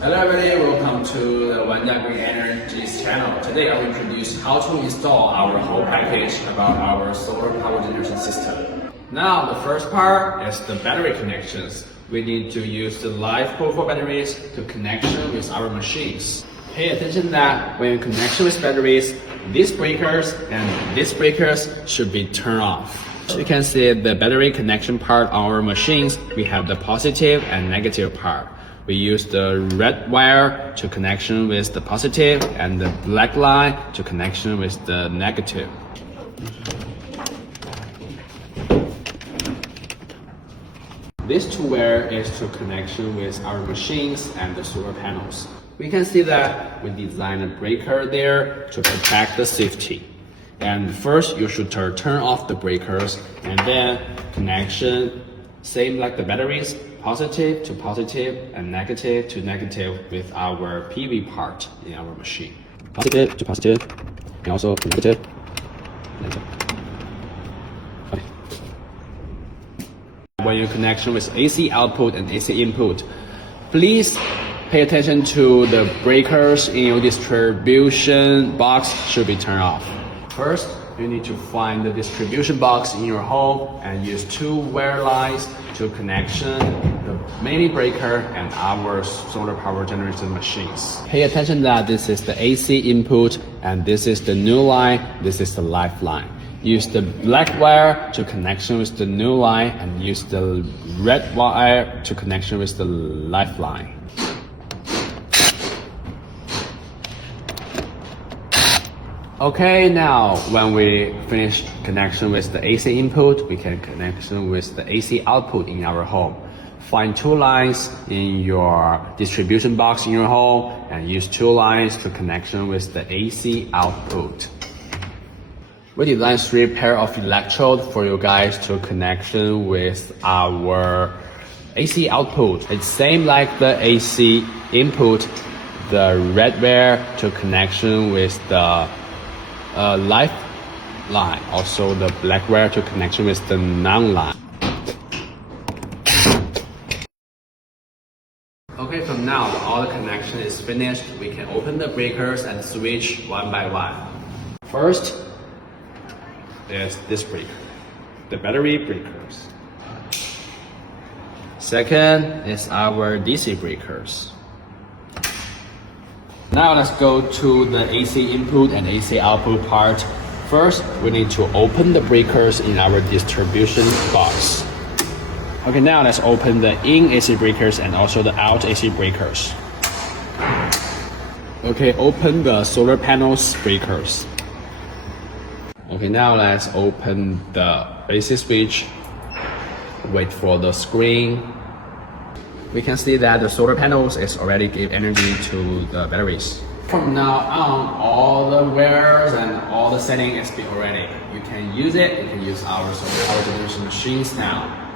Hello everybody, welcome to the Wanjia Greenenergy's channel. Today I will introduce how to install our whole package about our solar power generation system. Now the first part is the battery connections. We need to use the live profile batteries to connection with our machines. Pay attention that when you connection with batteries, these breakers and these breakers should be turned off. You can see the battery connection part on our machines. We have the positive and negative part. We use the red wire to connection with the positive and the black line to connection with the negative. This two wire is to connection with our machines and the solar panels. We can see that we designed a breaker there to protect the safety. And first you should turn off the breakers and then connection, same like the batteries, positive to positive and negative to negative with our PV part in our machine. Positive to positive and also negative. Okay. When you connection with AC output and AC input, please pay attention to the breakers in your distribution box should be turned off. First, you need to find the distribution box in your home and use two wire lines to connection the mini breaker and our solar power generation machines. Pay attention that this is the AC input and this is the new line, this is the lifeline. Use the black wire to connection with the new line and use the red wire to connection with the lifeline. Okay, now when we finish connection with the AC input, we can connection with the AC output in our home. Find two lines in your distribution box in your home and use two lines to connection with the AC output. We designed 3 pair of electrodes for you guys to connection with our AC output. It's same like the AC input, the red wire to connection with the lifeline, also the black wire to connection with the non-line. Okay, so now all the connection is finished. We can open the breakers and switch one by one. First is this breaker, the battery breakers. Second is our DC breakers. Now let's go to the AC input and AC output part. First, we need to open the breakers in our distribution box. Okay, now let's open the in AC breakers and also the out AC breakers. Okay, open the solar panels breakers. Okay, now let's open the AC switch. Wait for the screen. We can see that the solar panels is already give energy to the batteries. From now on, all the wires and all the settings is already. You can use it. You can use our solar power generation machines now.